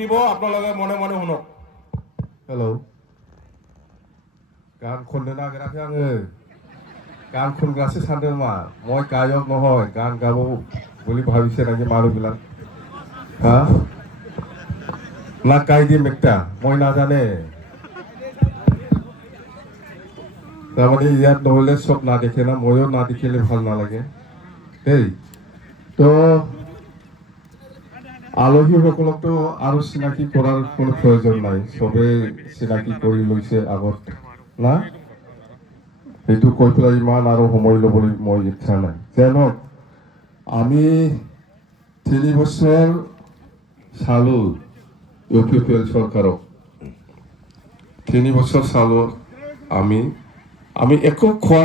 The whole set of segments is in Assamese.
আপোনালোকে মনে মনে শুনক হেল্ল' গান খনनो नागिराखै आङो গান खनग्रासो सानदों मा মই গায়ক নহয় গান গাব বুলি ভাবিছে নাকি মানুহবিলাক হা না গাই দিম একটা মই নাজানে তাৰমানে ইয়াত নহ'লে চব নাদেখে না ময়ো নাদেখিলে ভাল নালাগে দেই তো আলহীসকলকতো আৰু চিনাকি কৰাৰ কোনো প্ৰয়োজন নাই চবেই চিনাকি কৰি লৈছে আগত না সেইটো কৈ পেলাই ইমান আৰু সময় ল'বলৈ মই ইচ্ছা নাই যেন আমি 3 বছৰ চালো UPL চৰকাৰক 3 বছৰ চালো আমি একো খোৱা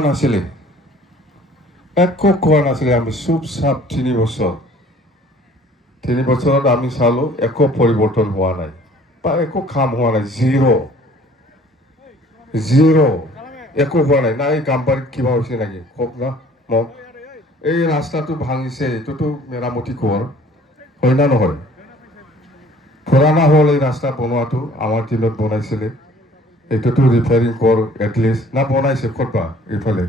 নাছিলে আমি চুপচাপ 3 বছৰ 3 বছৰত আমি চালো একো পৰিৱৰ্তন হোৱা নাই বা একো কাম হোৱা নাই জিৰ' একো হোৱা নাই না এই গাম্বাৰীত কিবা হৈছে নেকি কওক না মোক এই ৰাস্তাটো ভাঙিছে এইটোতো মেৰামতি কৰ হয় না নহয় পুৰণা হ'ল এই ৰাস্তা বনোৱাটো আমাৰ দিনত বনাইছিলে এইটোতো ৰিপেয়াৰিং কৰ এটলিষ্ট না বনাইছে ক'তবা এইফালে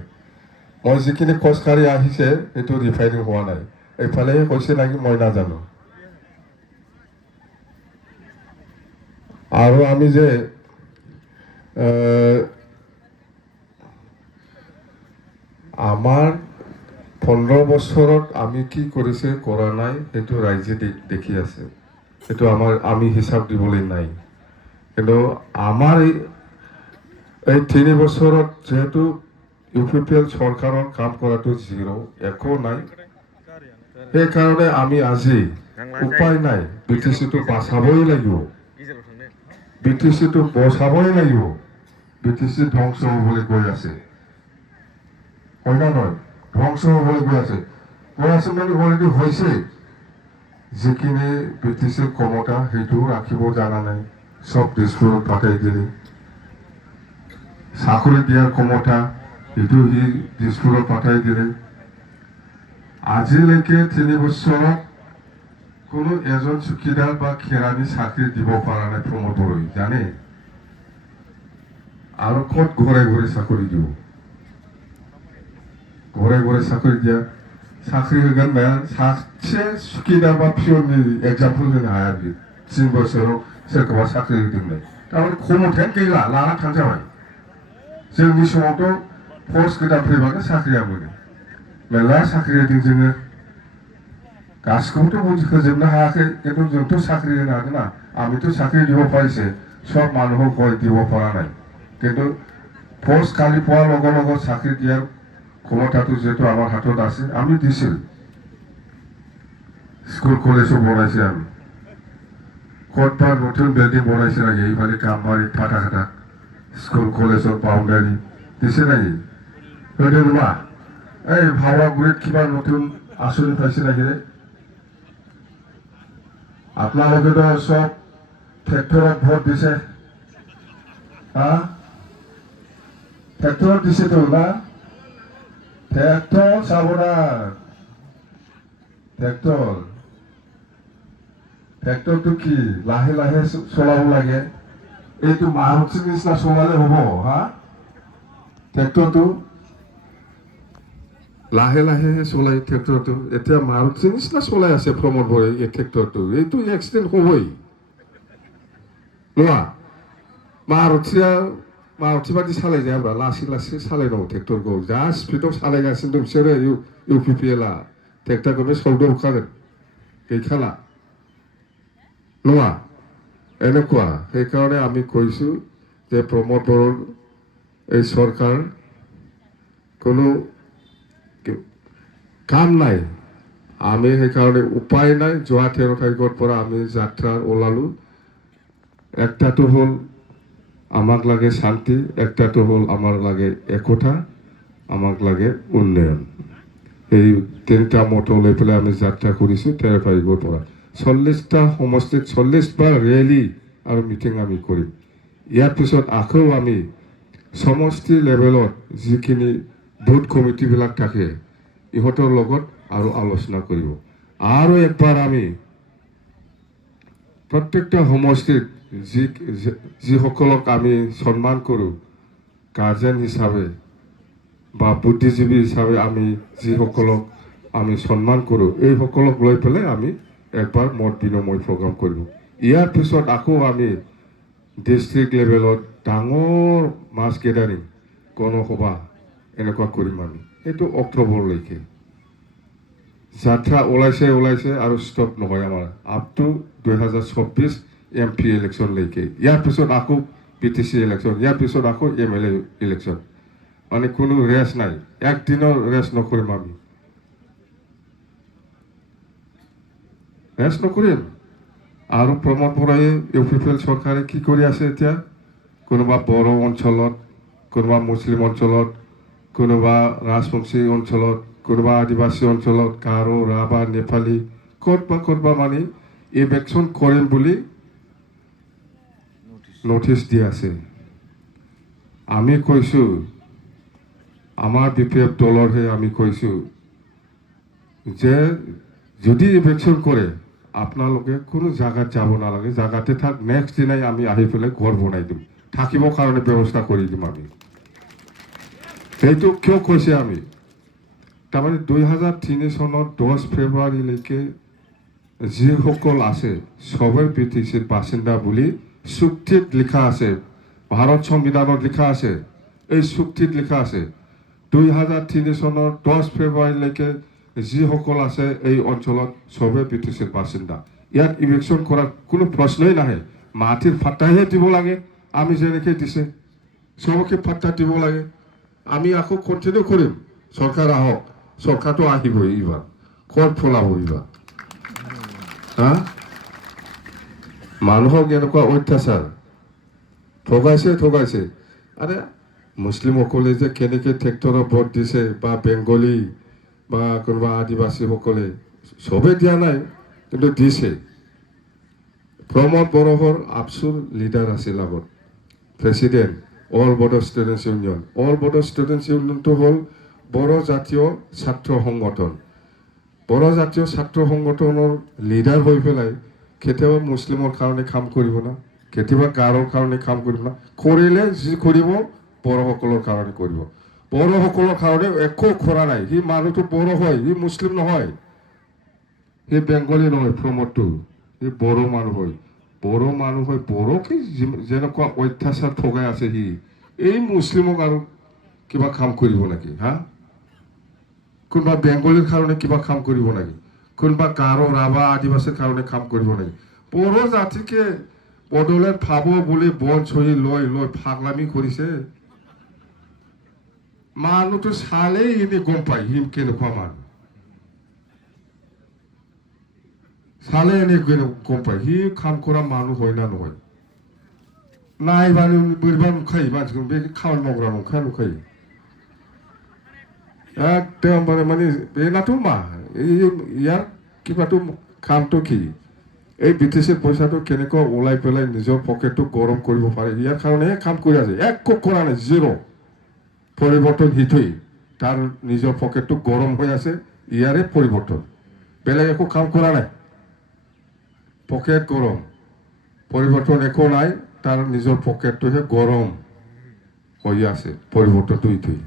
মই যিখিনি খোজকাঢ়ি আহিছে সেইটো ৰিপেয়াৰিং হোৱা নাই এইফালে হৈছে নেকি মই নাজানো আৰু আমি যে আমাৰ 15 বছৰত আমি কি কৰিছে কৰা নাই সেইটো ৰাইজে দেখি আছে সেইটো আমি হিচাপ দিবলৈ নাই কিন্তু আমাৰ এই 3 বছৰত যেহেতু UPL চৰকাৰৰ কাম কৰাটো জিৰ' একো নাই সেইকাৰণে আমি আজি উপায় নাই BTCটো বাঁচাবই লাগিব BTCটো বচাবই লাগিব BTC ধ্বংস হ'বলৈ গৈ আছে হয় না নহয় ধ্বংস হ'বলৈ গৈ আছে মানে অলৰেডি হৈছে যিখিনি BTCৰ ক্ষমতা সেইটো ৰাখিব জানা নাই সব দিশবোৰত পাঠাই দিলে চাকৰি দিয়াৰ ক্ষমতা সেইটো সি দিশবোৰত পাঠাই দিলে আজিলৈকে 3 বছৰত কোনো এজন চকীদাৰ বা খেৰানি চাকৰি দিব পৰা নাই প্ৰমোদ বড়োই জানে আৰু ক'ত ঘৰে ঘৰে চাকৰি দিব ঘৰে ঘৰে চাকৰি দিয়া চাকৰি होगोन ना सासे चुकीदार बा पियननि एग्जाम्पल होनो हाया बि 3 बोसोराव सोरखौबा साख्रि होदोंलाय थारमाने खमथायानो गैला लाना थांजाबाय जोंनि समावथ' पस्ट गोदान फैबानो साख्रिया मोनो मेरला साख्रि होदों जोङो गासिखौबोथ' होजोबनो हायाखै কিন্তু जोंथ' साख्रि होनो हादों ना आमिथ' साख्रि দিব পাৰিছে সব মানুহক কয় দিব পৰা নাই কিন্তু পোষ্ট খালি পোৱাৰ লগে লগে চাকৰি দিয়াৰ ক্ষমতাটো যেহেতু আমাৰ হাতত আছে আমি দিছিল স্কুল কলেজও বনাইছে আমি ক'তবা নতুন বিল্ডিং বনাইছে নাকি এইফালে গাম্বাৰীত ফাটাখাটা স্কুল কলেজৰ বাউণ্ডাৰী দিছে নাকি হয়তো নবা এই ভাৱাগুৰিত কিবা নতুন আঁচনি পাইছে নাকি আপোনালোকেতো সব ট্ৰেক্টৰত ভোট দিছে হা ট্ৰেক্টৰত দিছেতো না ট্ৰেক্টৰ সাবধান ট্ৰেক্টৰটো কি লাহে লাহে চলাব লাগে এইটো মাৰুতিৰ নিচিনা চলালে হ'ব হা ট্ৰেক্টৰটো লাহে লাহে চলাই ট্ৰেক্টৰটো এতিয়া মাৰুতিৰ নিচিনা চলাই আছে প্ৰমোদ বড়োই এই ট্ৰেক্টৰটো এইটো এক্সিডেণ্ট হ'বই নङा मारुति बादि सालायजाया होनबा लासै लासै सालायनांगौ ट्रेक्टरखौ जा स्पिडआव सालायगासिनो दं बिसोरो UPLआ ट्रेक्टरखौनो सौदाव होखागोन गैखाला नङा এনেকুৱা সেইকাৰণে আমি কৈছোঁ যে প্ৰমোদ বড়োৰ এই চৰকাৰ কোনো কাম নাই আমি সেইকাৰণে উপায় নাই যোৱা 13 তাৰিখৰ পৰা আমি যাত্ৰা ওলালোঁ একটাটো হ'ল আমাক লাগে শান্তি একটাটো হ'ল আমাৰ লাগে একতা আমাক লাগে উন্নয়ন এই তিনিটা মটো লৈ পেলাই আমি যাত্ৰা কৰিছোঁ 13 তাৰিখৰ পৰা 40টা সমষ্টিত 40বাৰ ৰেলী আৰু মিটিং আমি কৰিম ইয়াৰ পিছত আকৌ আমি সমষ্টি লেভেলত যিখিনি বুথ কমিটিবিলাক থাকে ইহঁতৰ লগত আৰু আলোচনা কৰিব আৰু একবাৰ আমি প্ৰত্যেকটা সমষ্টিত যিসকলক আমি সন্মান কৰোঁ গাৰ্জেন হিচাপে বা বুদ্ধিজীৱী হিচাপে আমি যিসকলক আমি সন্মান কৰোঁ এইসকলক লৈ পেলাই আমি একবাৰ মত বিনিময় প্ৰগ্ৰাম কৰিম। ইয়াৰ পিছত আকৌ আমি ডিষ্ট্ৰিক্ট লেভেলত ডাঙৰ মাছ গেডাৰিং গণসভা এনেকুৱা কৰিম আমি। এইটো অক্টোবৰলৈকে যাত্ৰা ওলাইছে আৰু ষ্টপ নহয় আমাৰ আপ টু 2024 MP ইলেকশ্যনলৈকে। ইয়াৰ পিছত আকৌ PTC ইলেকশ্যন, ইয়াৰ পিছত আকৌ MLA ইলেকশ্যন। মানে কোনো ৰেষ্ট নাই, একদিনৰ ৰেষ্ট নকৰিম আমি, ৰেষ্ট নকৰিম। আৰু প্ৰমোদ বৰাই UPL চৰকাৰে কি কৰি আছে এতিয়া? কোনোবা বড়ো অঞ্চলত, কোনোবা মুছলিম অঞ্চলত, কোনোবা ৰাজবংশী অঞ্চলত, কোনোবা আদিবাসী অঞ্চলত, গাৰো ৰাভা নেপালী ক'তবা মানে ইলেকশ্যন কৰিম বুলি নটিচ দি আছে। আমি কৈছোঁ, আমাৰ BPF দলৰহে আমি কৈছোঁ যে যদি ইলেকশ্যন কৰে আপোনালোকে কোনো জাগাত যাব নালাগে, জাগাতে থাক, নেক্সট দিনাই আমি আহি পেলাই ঘৰ বনাই দিম, থাকিবৰ কাৰণে ব্যৱস্থা কৰি দিম আমি। সেইটো কিয় কৈছে আমি? তাৰমানে 2003 চনৰ 10 ফেব্ৰুৱাৰীলৈকে যিসকল আছে সবে BTCৰ বাসিন্দা বুলি চুক্তিত লিখা আছে, ভাৰত সংবিধানত লিখা আছে, এই চুক্তিত লিখা আছে 2003 চনৰ 10 ফেব্ৰুৱাৰীলৈকে যিসকল আছে এই অঞ্চলত সবে BTCৰ বাসিন্দা। ইয়াত ইলেকশ্যন কৰাৰ কোনো প্ৰশ্নই নাহে। মাটিৰ ফাটাহে দিব লাগে, আমি যেনেকৈ দিছে সবকে ফাটা দিব লাগে। আমি আকৌ কণ্টিনিউ কৰিম, চৰকাৰ আহক, চৰকাৰটো আহিবই এইবাৰ, ক'ত ফলাব এইবাৰ? হা, মানুহক এনেকুৱা অত্যাচাৰ ঠগাইছে। আৰে মুছলিমসকলে যে কেনেকৈ ট্ৰেক্টৰৰ ভোট দিছে বা বেংগলী বা কোনোবা আদিবাসীসকলে চবে দিয়া নাই কিন্তু দিছে। প্ৰমোদ বড়োৰ আবচুৰ লিডাৰ আছিল আগত, president all Bodo students union. All Bodo students ইউনিয়নটো হ'ল বড়ো জাতীয় ছাত্ৰ সংগঠন। বড়ো জাতীয় ছাত্ৰ সংগঠনৰ লিডাৰ হৈ পেলাই কেতিয়াবা মুছলিমৰ কাৰণে কাম কৰিব না, কেতিয়াবা গাৰোৰ কাৰণে কাম কৰিব না, কৰিলে যি কৰিব বড়োসকলৰ কাৰণে কৰিব। বড়োসকলৰ কাৰণে একো কৰা নাই। সি মানুহটো বড়ো হয়, সি মুছলিম নহয়, সি বেংগলী নহয়। প্ৰমোদটো সি বড়ো মানুহ হয়, বড়ো মানুহ হয়। বড়োকে যেনেকুৱা অত্যাচাৰ ঠগাই আছে সি, এই মুছলিমক আৰু কিবা কাম কৰিব নেকি? হা, কোনোবা বেংগলীৰ কাৰণে কিবা কাম কৰিব নেকি? কোনোবা গাৰো ৰাভা আদিবাসীৰ কাৰণে কাম কৰিব নেকি? বড়ো জাতিকে বদলত ভাব বুলি বন চহি লৈ ফাগলামি কৰিছে। মানুহটো চালেই এনে গম পায় সি কেনেকুৱা মানুহ, চালে এনে গম পায় সি কাম কৰা মানুহ হয় না নহয়। নাইবানো बोरैबा नुखायो मानसिखौ, बे खामानि मावग्रा नुखायो। एकदम মানে बेनाथ' मा ইয়াৰ কিবাটো কামটো কি? এই BTCৰ পইচাটো কেনেকৈ ওলাই পেলাই নিজৰ পকেটটো গৰম কৰিব পাৰে, ইয়াৰ কাৰণেহে কাম কৰি আছে। একো কৰা নাই, জিৰ'। পৰিৱৰ্তন সিটোৱেই, তাৰ নিজৰ পকেটটো গৰম হৈ আছে, ইয়াৰে পৰিৱৰ্তন, বেলেগ একো কাম কৰা নাই। পকেট গৰম, পৰিৱৰ্তন একো নাই, তাৰ নিজৰ পকেটটোহে গৰম হৈ আছে। পৰিৱৰ্তনটো ইটোৱেই।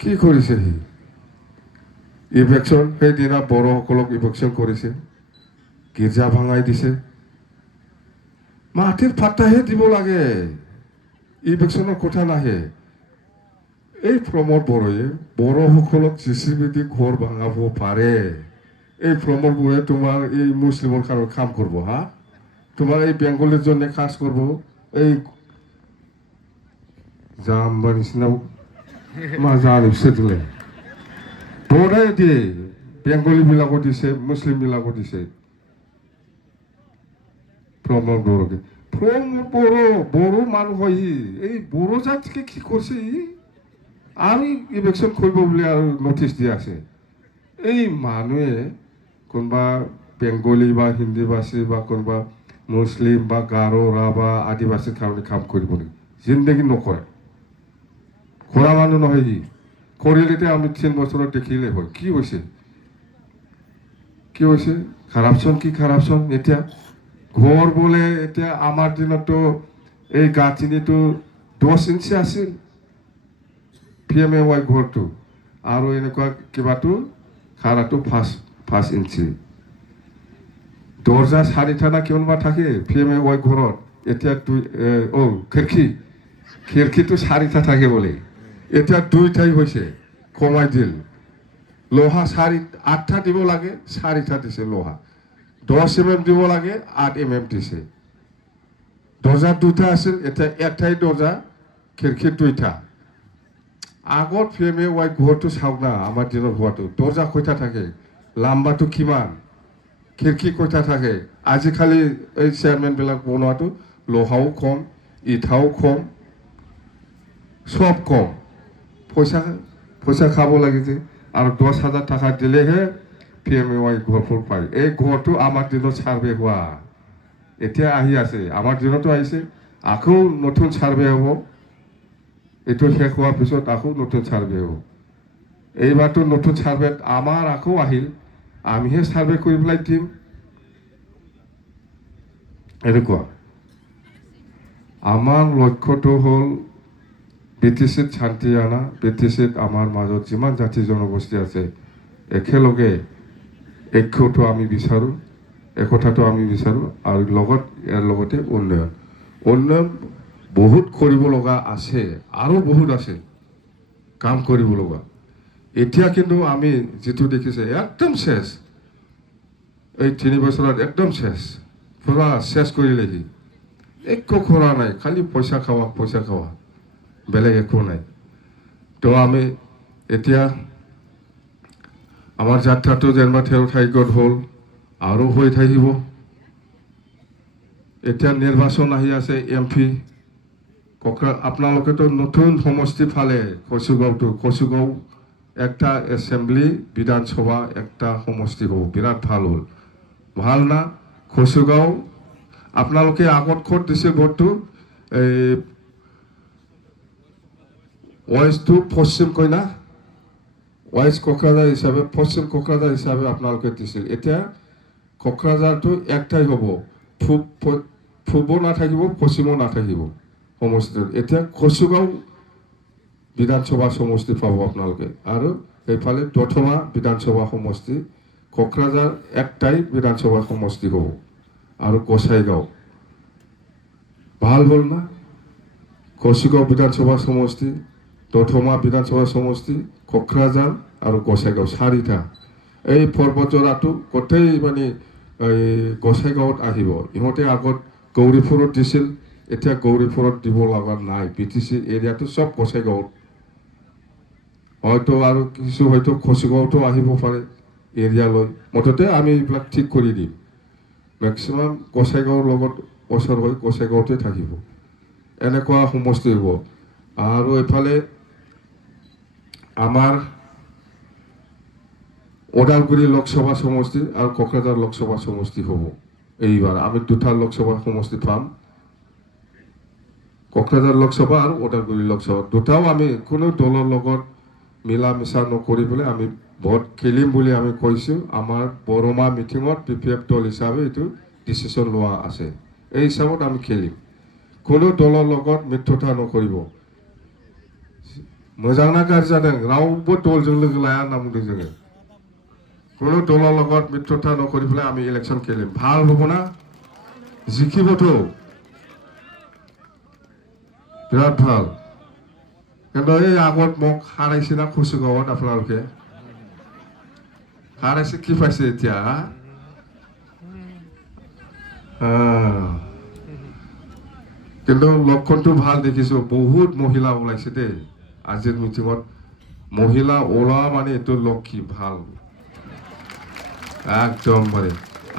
কি কৰিছে সি? ইলেকশ্যন সেইদিনা বড়োসকলক ইলেকশ্যন কৰিছে, গীৰ্জা ভাঙাই দিছে। মাটিৰ ফাটাহে দিব লাগে, ইলেকশ্যনৰ কথা নাহে। এই প্ৰমোদ বড়োৱে বড়োসকলক JCB দি ঘৰ ভাঙাব পাৰে। এই প্ৰমোদ বড়োৱে তোমাৰ এই মুছলিমৰ কাৰণে কাম কৰিব। হা, তোমার এই বেঙ্গলের জন্য কাজ করব, এই জাম্বানিসনাও মা জানিছে দিলে বড়াই দিয়ে, বেঙ্গলি বিলাকও দিছে, মুসলিম বিলাকও দিছে। প্রমোদ বড়োকে, প্রমোদ বড়ো বড়ো মানুষ হয়, এই বড়ো জাতিকে কি করছে আমি ইলেকশন করব বলে আর নোটিশ দিয়ে আছে। এই মানুহে কোনোবা বেঙ্গলি বা হিন্দীভাষী বা কোনোবা মুছলিম বা গাৰো ৰাভা আদিবাসীৰ কাৰণে কাম কৰিব নেকি? জিন্দগী নকৰে, কৰা মানুহ নহয় সি। কৰিলেতে আমি 3 বছৰত দেখিলে হয় কি হৈছে। কি হৈছে কাৰাপশ্যন কি কাৰাপশ্যন এতিয়া ঘৰ বোলে এতিয়া আমাৰ দিনতো এই গাঁথনিটো 10 ইঞ্চি আছিল PMAY ঘৰটো আৰু এনেকুৱা কিবাটো খাৰাটো 5 ইঞ্চি দৰ্জা 4টা না কিমানবা থাকে PMAY ঘৰত এতিয়া খিৰিকীটো 4টা থাকে বোলে এতিয়া 2টাই হৈছে কমাই দিল লোহা 8টা দিব লাগে 4টা দিছে লোহা 10 mm দিব লাগে 8 mm দিছে দৰ্জা 2টা আছিল এতিয়া একটাই দৰ্জা খিৰিকী 2টা আগত PMAY ঘৰটো চাওক না আমাৰ দিনৰ হোৱাটো দৰ্জা কয়টা থাকে লাম্বাটো কিমান খিৰিকী কয়টা থাকে আজিকালি এই চেয়াৰমেনবিলাক বনোৱাটো লোহাও কম ইটাও কম সব কম পইচা খাব লাগে যে আৰু 10,000 টাকা দিলেহে PMAY ঘৰবোৰ পায় এই ঘৰটো আমাৰ দিনত ছাৰ্ভে হোৱা এতিয়া আহি আছে আমাৰ দিনতো আহিছে আকৌ নতুন ছাৰ্ভে হ'ব এইটো শেষ হোৱাৰ পিছত আকৌ নতুন ছাৰ্ভে হ'ব এইবাৰতো নতুন ছাৰ্ভেত আমাৰ আকৌ আহিল আমিহে ছাৰ্ভে কৰি পেলাই দিম এনেকুৱা আমাৰ লক্ষ্যটো হ'ল BTCত শান্তি আনা BTCত আমাৰ মাজত যিমান জাতি জনগোষ্ঠী আছে একেলগে ঐক্যটো আমি বিচাৰোঁ একতাটো আমি বিচাৰোঁ আৰু ইয়াৰ লগতে উন্নয়ন বহুত কৰিব লগা আছে আৰু বহুত আছে কাম কৰিব লগা এতিয়া কিন্তু আমি যিটো দেখিছে একদম শেষ এই 3 বছৰত একদম শেষ পুৰা শেষ কৰিলেহি একো কৰা নাই খালি পইচা খাওয়া বেলেগ একো নাই তো আমি এতিয়া আমাৰ যাত্ৰাটো যেনিবা 13 তাৰিখত হ'ল আৰু হৈ থাকিব এতিয়া নিৰ্বাচন আহি আছে MP আপোনালোকেতো নতুন সমষ্টি ফালে কচুগাঁও একটা এসেম্বলি বিধানসভা একটা সমষ্টি হ'ব বিৰাট ভাল হ'ল ভাল না কচুগাঁও আপোনালোকে আগত ক'ত দিছে ভোটটো এই ওয়েস্টটো পশ্চিম কইনা ওয়েস্ট কোকৰাঝাৰ হিচাপে পশ্চিম কোকৰাঝাৰ হিচাপে আপোনালোকে দিছিল এতিয়া কোকৰাঝাৰটো একটাই হ'ব পূবো নাথাকিব পশ্চিমো নাথাকিব সমষ্টিত এতিয়া কচুগাঁও বিধানসভা সমষ্টি পাব আপোনালোকে আৰু এইফালে দথমা বিধানসভা সমষ্টি কোকৰাঝাৰ একটাই বিধানসভা সমষ্টি হ'ব আৰু গোসাইগাঁও ভাল হ'ল না কচুগাঁও বিধানসভা সমষ্টি দথমা বিধানসভা সমষ্টি কোকৰাঝাৰ আৰু গোসাইগাঁও 4টা এই পৰ্বতজোৰাটো গোটেই মানে এই গোসাইগাঁৱত আহিব ইহঁতে আগত গৌৰীপুৰত দিছিল এতিয়া গৌৰীপুৰত দিব লগা নাই BTC এৰিয়াটো সব গোসাইগাঁৱত হয়তো আৰু কিছু হয়তো কচুগাঁৱতো আহিব পাৰে এৰিয়ালৈ মুঠতে আমি এইবিলাক ঠিক কৰি দিম মেক্সিমাম গোসাইগাঁৱৰ লগত ওচৰ হৈ গোসাইগাঁৱতে থাকিব এনেকুৱা সমষ্টি হ'ব আৰু এইফালে আমাৰ ওদালগুৰি লোকসভা সমষ্টি আৰু কোকৰাঝাৰ লোকসভা সমষ্টি হ'ব এইবাৰ আমি 2টা লোকসভা সমষ্টি পাম কোকৰাঝাৰ লোকসভা আৰু ওদালগুৰি লোকসভা 2টাও আমি কোনো দলৰ লগত মিলা মিছা নকৰি পেলাই আমি ভোট খেলিম বুলি আমি কৈছোঁ আমাৰ বৰমা মিটিঙত BPF দল হিচাপে এইটো ডিচিশ্যন লোৱা আছে এই হিচাপত আমি খেলিম কোনো দলৰ লগত মিত্ৰতা নকৰিব मोजां ना गाज्रि जादों रावबो दलजों लोगो लाया होनना बुंदों जोङो কোনো দলৰ লগত মিত্ৰতা নকৰি পেলাই আমি ইলেকশ্যন খেলিম ভাল হ'ব না জিকিবতো বিৰাট ভাল কিন্তু এই আগত মোক হাৰাইছে না কচুগাঁৱত আপোনালোকে হাৰাইছে কি পাইছে এতিয়া কিন্তু লক্ষণটো ভাল দেখিছো বহুত মহিলা ওলাইছে দেই আজিৰ মিটিঙত মহিলা ওলোৱা মানে এইটো লক্ষী ভাল একদম মানে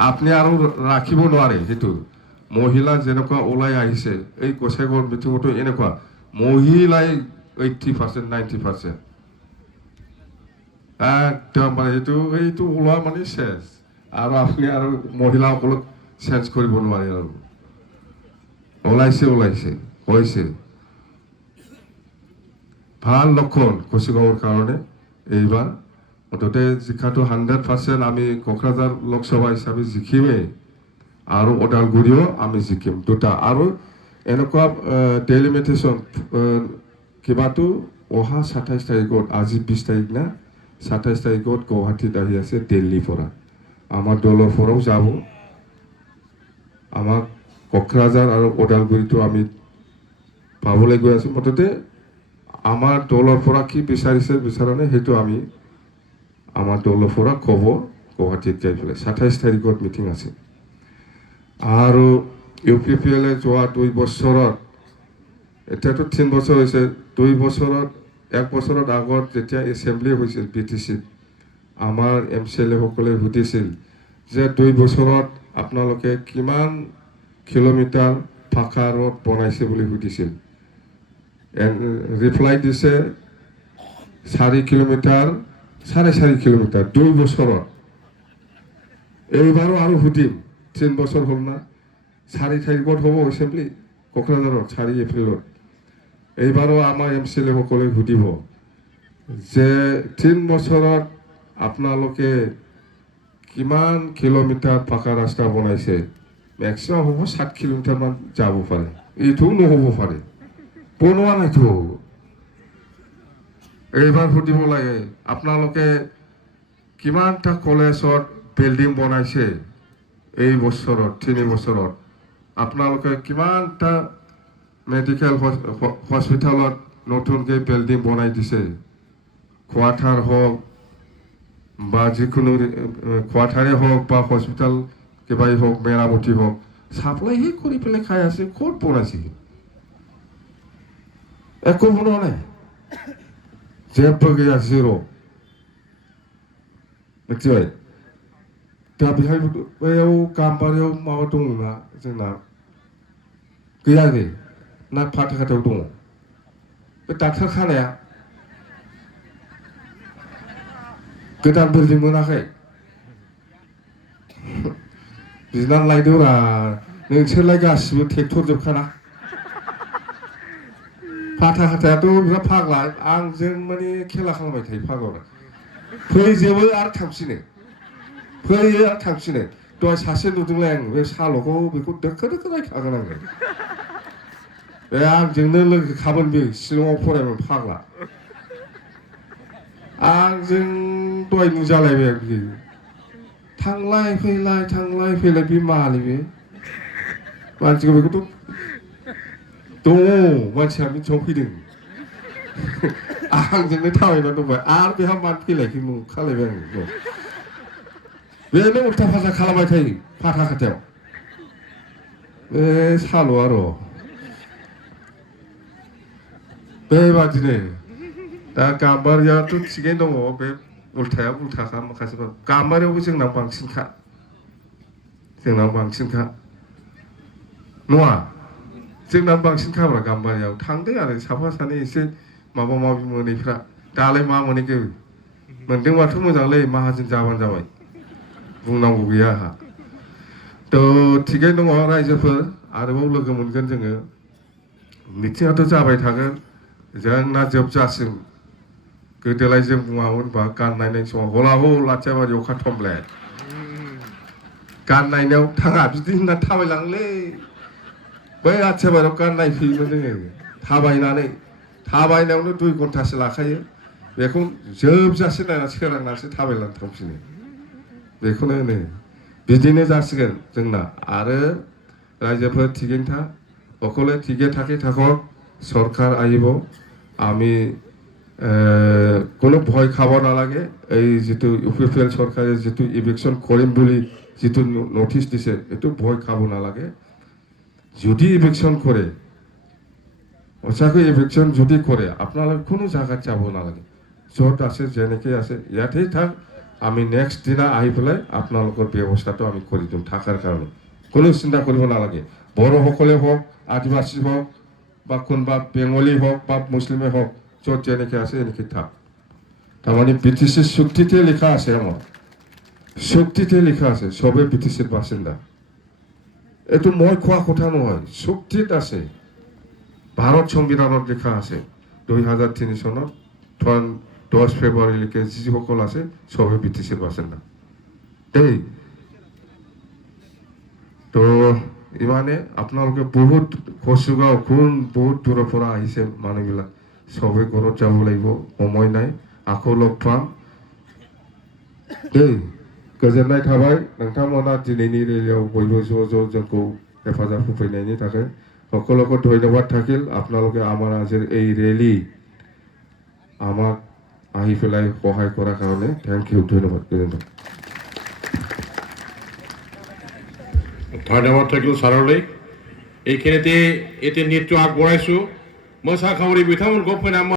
আপনি আৰু ৰাখিব নোৱাৰে সেইটো মহিলা যেনেকুৱা ওলাই আহিছে এই গোসাইগাঁৱৰ মিটিঙতো এনেকুৱা মহিলাই 80% 90% একদম মানে এইটো ওলোৱা মানে শেষ আৰু আপুনি আৰু মহিলাসকলক চেঞ্জ কৰিব নোৱাৰে আৰু ওলাইছে হৈছে ভাল লক্ষণ কচুগাঁৱৰ কাৰণে এইবাৰ মুঠতে জিকাটো 100% আমি কক্ৰাঝাৰ লোকসভা হিচাপে জিকিমেই আৰু ওদালগুৰিও আমি জিকিম দুটা আৰু এনেকুৱা ডেলিমিটেশ্যন কিবাটো অহা 27 তাৰিখত আজি 20 তাৰিখ না 27 তাৰিখত গুৱাহাটীত আহি আছে দিল্লীৰ পৰা আমাৰ দলৰ পৰাও যাব আমাক কক্ৰাঝাৰ আৰু ওদালগুৰিটো আমি পাবলৈ গৈ আছোঁ মুঠতে আমাৰ দলৰ পৰা কি বিচাৰিছে বিচৰা নাই সেইটো আমি আমাৰ দলৰ পৰা ক'ব গুৱাহাটীত যাই পেলাই 27 তাৰিখত মিটিং আছে আৰু UPPL যোৱা 2 বছৰত এতিয়াতো 3 বছৰ হৈছে 2 বছৰত 1 বছৰত আগত যেতিয়া এছেম্বলি হৈছিল BTC আমাৰ MCLA সকলে সুধিছিল যে 2 বছৰত আপোনালোকে কিমান কিলোমিটাৰ পাকা ৰোড বনাইছে বুলি সুধিছিল ৰিপ্লাই দিছে 4 কিলোমিটাৰ 4.5 কিলোমিটাৰ 2 বছৰত এইবাৰো আৰু সুধিম 3 বছৰ হ'ল না 4 তাৰিখত হ'ব এছেম্বলি কক্ৰাঝাৰত 4 এপ্ৰিলত এইবাৰো আমাৰ MCLA সকলে সুধিব যে 3 বছৰত আপোনালোকে কিমান কিলোমিটাৰ পাকা ৰাস্তা বনাইছে মেক্সিমাম হ'ব 7 কিলোমিটাৰ মান যাব পাৰে এইটো নহ'ব পাৰে বনোৱা নাইতো এইবাৰ সুধিব লাগে আপোনালোকে কিমানটা কলেজত বিল্ডিং বনাইছে এই বছৰত 3 বছৰত আপোনালোকে কিমানটা মেডিকেল হস্পিটালত নতুনকৈ বিল্ডিং বনাই দিছে কোৱাৰ্টাৰ হওক বা যিকোনো কোৱাৰ্টাৰে হওক বা হস্পিটাল কিবাই হওক মেৰামতি হওক চাপ্লাইহে কৰি পেলাই খাই আছে ক'ত বনাইছে একো বনোৱা নাই जेबो गैया जिर' मिथिबाय दा बेहाय बैयाव गाम्बारियाव माबा दङना जोंना गैया गै ना फाथाखाथायाव दङ बे डाक्टार खानाया गोदान बिल्डिं मोनाखै बिनानै लायदोब्रा नोंसोरलाय गासिबो ट्रेक्टर जोबखाना फाथाखाथायाथ' बिराद फाग्ला आंजों माने खेला खालामबाय थायो फाग्ला फैजोबो आरो थांफिनो फैयो आरो थांफिनो दहाय सासे नुदोंलाय आं बे साल'खौ बेखौ दोखो दोखो रायखागोन आङो बे आंजोंनो लोगोखामोन बे शिलंआव फरायमोन फाग्ला आंजों दहाय नुजालायबाय आरोखि थांलाय फैलाय बे मालै बे मानसिखौ बेखौथ' दङ मानसिया मिथियाव फैदों आंजोंनो थाबायना दंबाय आरो बेहा मानो फैलायखै नुखालायबाय आं बेनो उल्था फाल्था खालामबाय थायो फाथाखाथायाव बे साल'आ र' बेबादिनो दा गाम्बारियाथ' थिगैनो दङ बे उल्थाया उल्थाखा माखासेफोर गाम्बारियावबो जोंनाव बांसिनखा नङा जोंनाव बांसिन खाब्रा गाम्बारियाव थांदों आरो साफा सानै एसे माबा माबि मोनैफ्रा दालाय मा मोनैखो मोनदोंबाथ' मोजांलै माहाजोन जाबानो जाबाय बुंनांगौ गैया आंहा थ' थिगैनो दङ रायजोफोर आरोबाव लोगो मोनगोन जोङो मिटिङाथ' जाबाय थागोन जोंना जोबजासिम गोदोलाय जों बुङामोन बा गान नायनाय समाव हलाहो लाथियाबारि अखा थमब्लेट गान नायनायाव थाङा बिदि होनना थाबायलाङोलै बै आथियाबारियाव गान नायफैयोमोन जोङो थाबायनायावनो 2 घन्टासो लाखायो बेखौ जोबजासे नायना सोरांनासो थाबायनानै थांफिनो बेखौनो होनो बिदिनो जासिगोन जोंना आरो रायजोफोर थिगैनो था সকলে ঠিকে থাকক সরকার আহিব আমি কোনো ভয় খাব নালাগে এই যেটো UPPL সরকারে যেটো ইভিকশন কৰিম বুলি যেটো নোটিশ দিছে এটো ভয় খাব নালাগে যদি ইভিকশন কৰে সঁচাকৈ ইভিকশন যদি কৰে আপোনালোকে কোনো জায়গাত যাব নালাগে য'ত আছে যেনেকৈ আছে ইয়াতেই থাক আমি নেক্সট দিনা আহি পেলাই আপোনালোকৰ ব্যৱস্থাটো আমি কৰি দিম থাকাৰ কাৰণে কোনো চিন্তা কৰিব নালাগে বড়ো সকলে হোক আদিবাসী হোক বা কোনোবা বেঙ্গলি হোক বা মুসলিমে হোক য'ত যেনেকৈ আছে এনেকৈ থাক তাৰমানে BTC চুক্তিতে লিখা আছে আমাৰ চুক্তিতে লিখা আছে সবে BTCৰ বাসিন্দা এইটো মই কোৱা কথা নহয় চুক্তিত আছে ভাৰত সংবিধানত লিখা আছে 2003 চনত 10 ফেব্ৰুৱাৰীলৈকে যিসকল আছে চবেই BTCৰ বাসিন্দা দেই তো ইমানে আপোনালোকে বহুত Kachugaon কোন বহুত দূৰৰ পৰা আহিছে মানুহবিলাক সবে ঘৰত যাব লাগিব সময় নাই আকৌ লগ পাম দেই गोजोननाय थाबाय नोंथांमोना दिनैनि रेलियाव बयबो ज' जोंखौ हेफाजाब होफैनायनि थाखाय সকলোকে ধন্যবাদ থাকিল আপোনালোকে আমাৰ আজিৰ এই ৰেলি আমাক আহি পেলাই সহায় কৰাৰ কাৰণে থ্যাংক ইউ ধন্যবাদ ধন্যবাদ থাকিল ছাৰলৈ এইখিনিতে এতিয়া নৃত্য আগবঢ়াইছোঁ মই চাখাউৰী বিথামুল গপনা